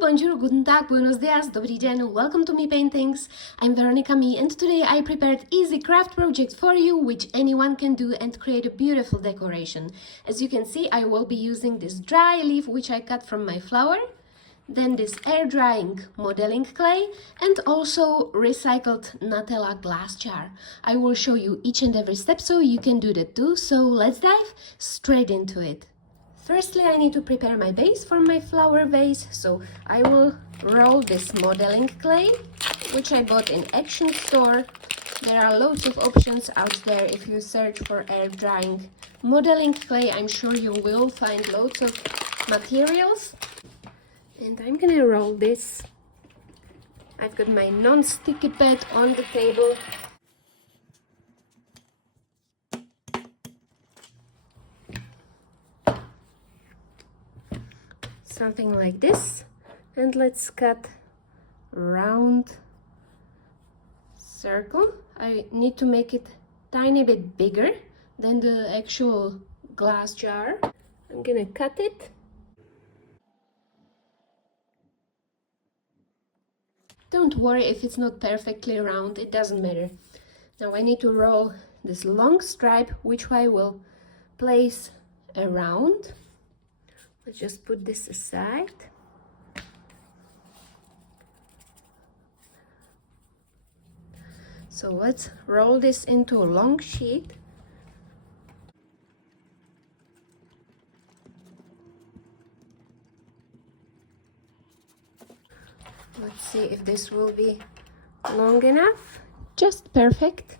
bonjour, guten Tag, buenos dias, dobrý den, welcome to Me Paintings. I'm Veronica Me and today I prepared easy craft project for you which anyone can do and create a beautiful decoration. As you can see, I will be using this dry leaf which I cut from my flower, then this air drying modeling clay and also recycled Nutella glass jar. I will show you each and every step so you can do that too, so let's dive straight into it. Firstly, I need to prepare my base for my flower vase, so I will roll this modeling clay, which I bought in Action Store. There are loads of options out there. If you search for air drying modeling clay, I'm sure you will find loads of materials. And I'm gonna roll this. I've got my non-sticky pad on the table. Something like this, and let's cut round circle. I need to make it tiny bit bigger than the actual glass jar. I'm gonna cut it. Don't worry if it's not perfectly round, it doesn't matter. Now I need to roll this long stripe which I will place around. Let's just put this aside. So let's roll this into a long sheet. Let's see if this will be long enough. Just perfect.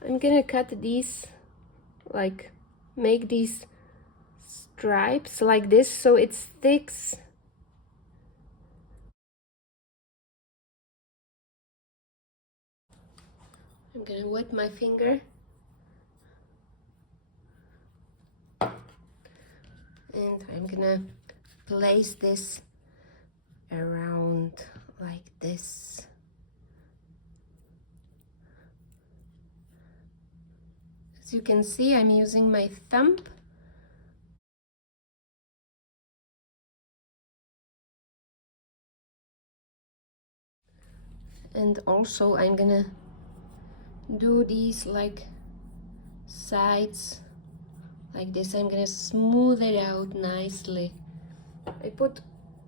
I'm gonna cut these, like make these stripes like this so it sticks. I'm gonna wet my finger and I'm gonna place this around like this. As you can see, I'm using my thumb. And also I'm gonna do these like sides like this. I'm gonna smooth it out nicely. I put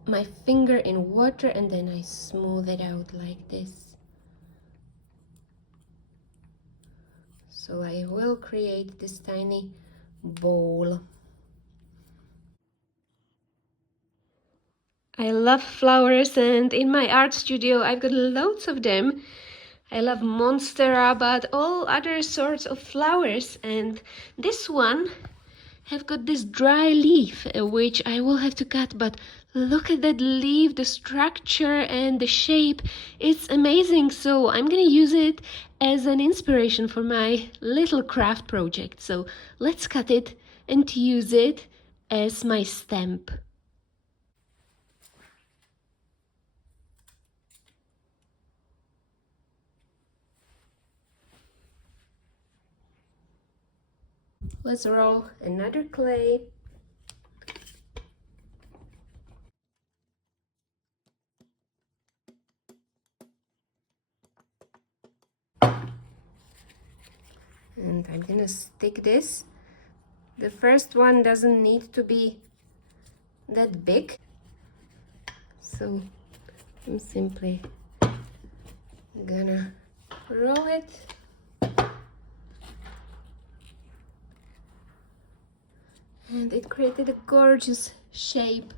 my finger in water and then I smooth it out like this. So I will create this tiny bowl. I love flowers and in my art studio I've got loads of them. I love monstera, but all other sorts of flowers, and this one have got this dry leaf which I will have to cut, but look at that leaf, the structure and the shape, it's amazing. So I'm gonna use it as an inspiration for my little craft project. So let's cut it and use it as my stamp. Let's roll another clay. And I'm gonna stick this. The first one doesn't need to be that big, so I'm simply gonna roll it. And it created a gorgeous shape.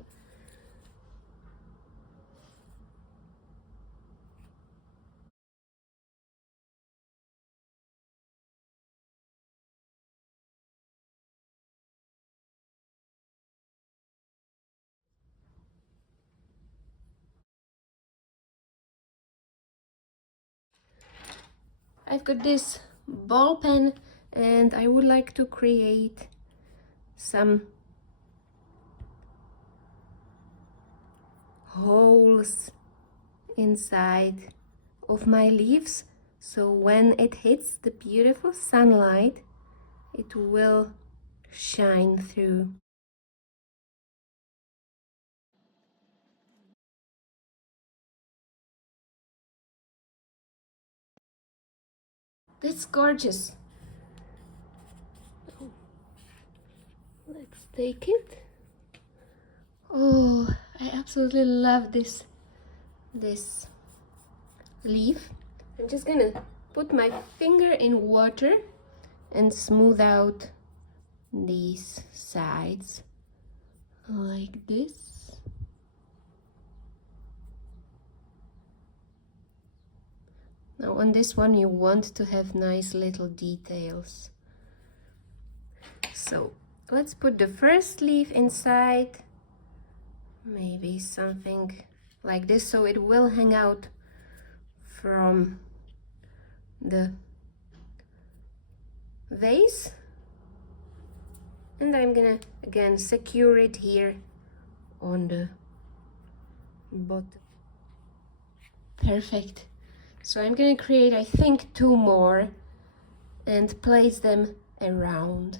I've got this ball pen and I would like to create some holes inside of my leaves, so when it hits the beautiful sunlight, it will shine through. That's gorgeous. Let's take it. Oh, I absolutely love this leaf. I'm just gonna put my finger in water and smooth out these sides like this. Now on this one you want to have nice little details. So let's put the first leaf inside, maybe something like this, so it will hang out from the vase. And I'm gonna again secure it here on the bottom. Perfect. So I'm gonna create, I think, 2 more and place them around.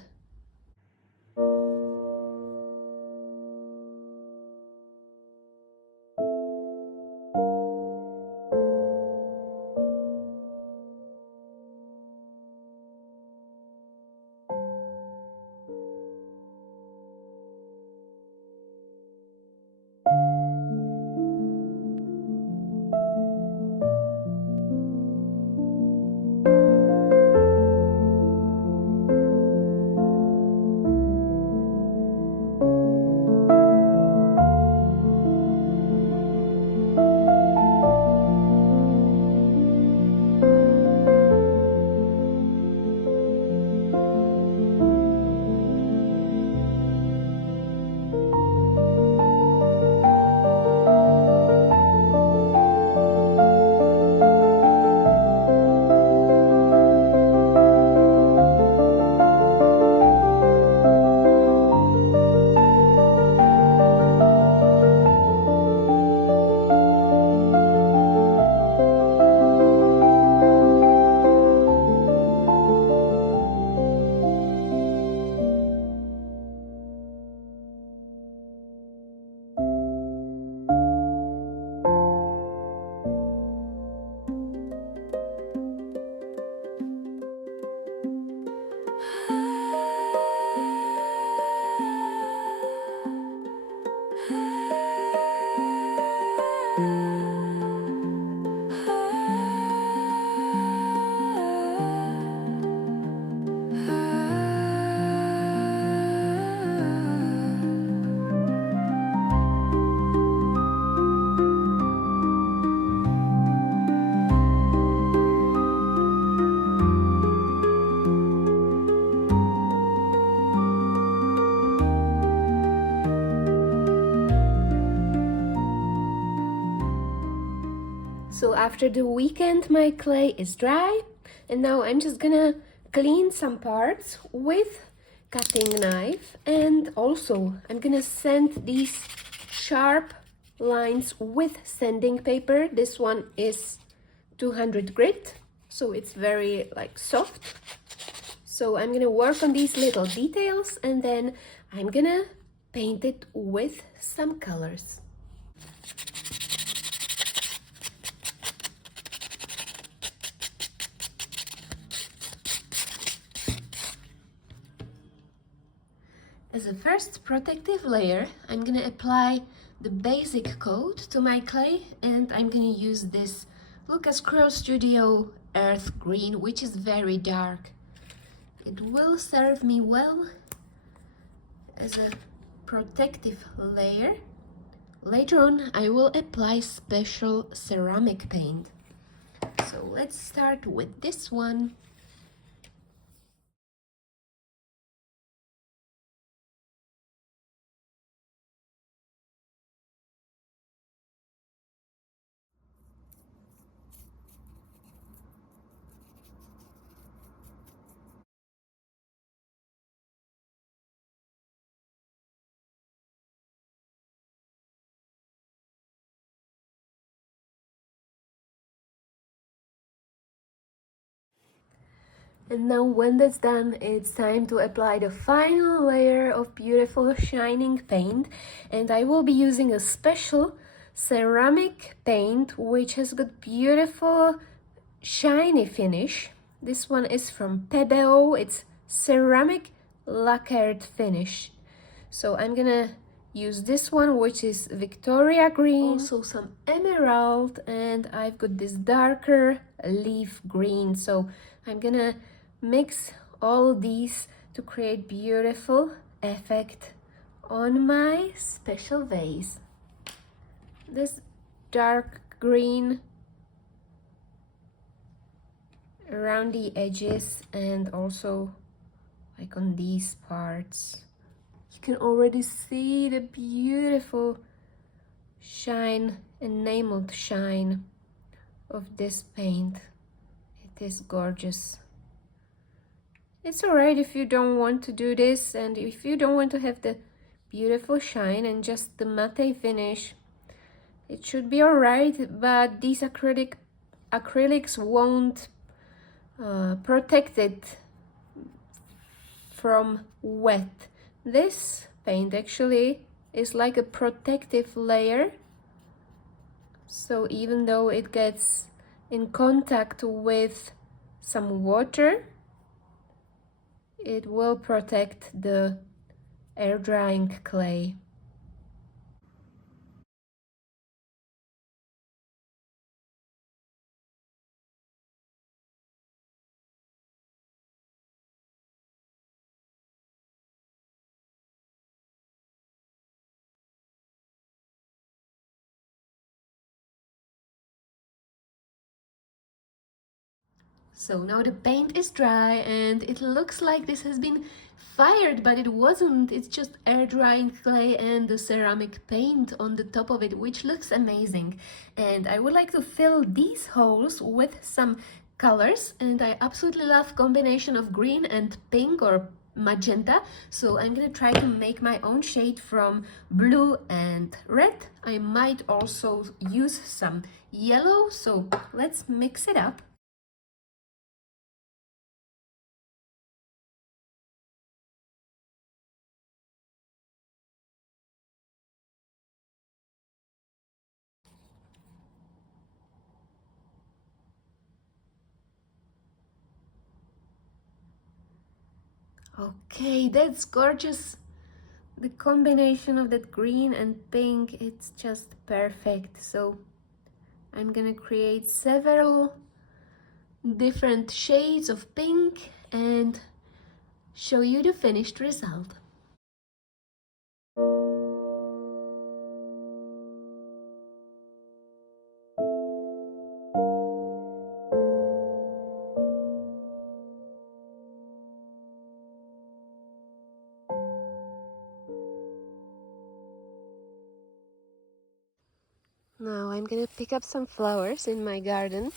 So after the weekend my clay is dry, and now I'm just gonna clean some parts with cutting knife, and also I'm gonna sand these sharp lines with sanding paper. This one is 200 grit, so it's very like soft. So I'm gonna work on these little details, and then I'm gonna paint it with some colors. As a first protective layer, I'm gonna apply the basic coat to my clay, and I'm gonna use this Lucas Crow Studio Earth Green, which is very dark. It will serve me well as a protective layer. Later on, I will apply special ceramic paint. So let's start with this one. And now when that's done, it's time to apply the final layer of beautiful shining paint. And I will be using a special ceramic paint which has got beautiful shiny finish. This one is from Pebeo. It's ceramic lacquered finish. So I'm gonna use this one, which is Victoria green, also some emerald, and I've got this darker leaf green. So I'm gonna mix all these to create beautiful effect on my special vase. This dark green around the edges and also like on these parts. You can already see the beautiful shine, enameled shine of this paint. It is gorgeous. It's alright if you don't want to do this, and if you don't want to have the beautiful shine and just the matte finish, it should be alright, but these acrylics won't protect it from wet. This paint actually is like a protective layer, so even though it gets in contact with some water, it will protect the air drying clay. So now the paint is dry and it looks like this has been fired, but it wasn't. It's just air drying clay and the ceramic paint on the top of it, which looks amazing. And I would like to fill these holes with some colors, and I absolutely love combination of green and pink or magenta, so I'm gonna try to make my own shade from blue and red. I might also use some yellow, so let's mix it up. Okay, that's gorgeous. The combination of that green and pink, it's just perfect. So I'm gonna create several different shades of pink and show you the finished result. Now I'm gonna pick up some flowers in my garden.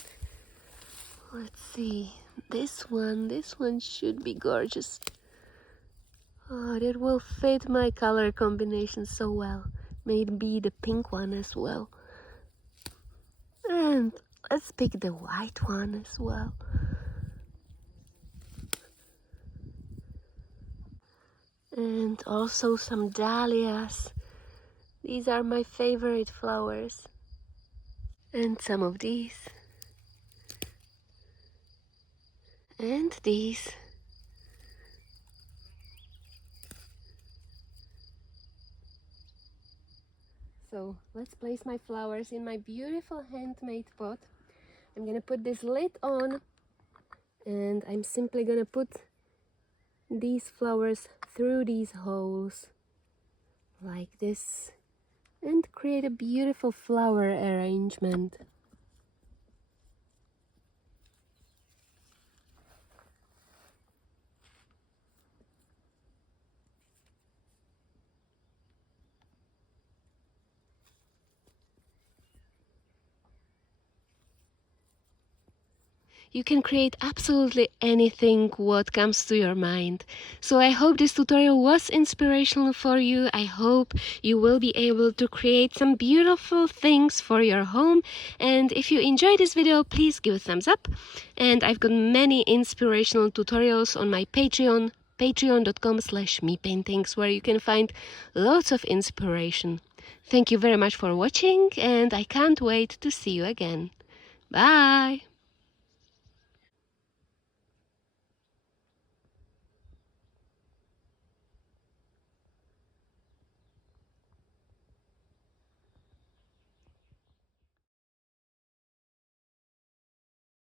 Let's see, this one should be gorgeous. Oh, that will fit my color combination so well. Maybe the pink one as well. And let's pick the white one as well. And also some dahlias. These are my favorite flowers. And some of these. And these. So let's place my flowers in my beautiful handmade pot. I'm gonna put this lid on, and I'm simply gonna put these flowers through these holes like this and create a beautiful flower arrangement. You can create absolutely anything what comes to your mind. So I hope this tutorial was inspirational for you. I hope you will be able to create some beautiful things for your home. And if you enjoyed this video, please give a thumbs up. And I've got many inspirational tutorials on my Patreon, patreon.com/mepaintings, where you can find lots of inspiration. Thank you very much for watching, and I can't wait to see you again. Bye!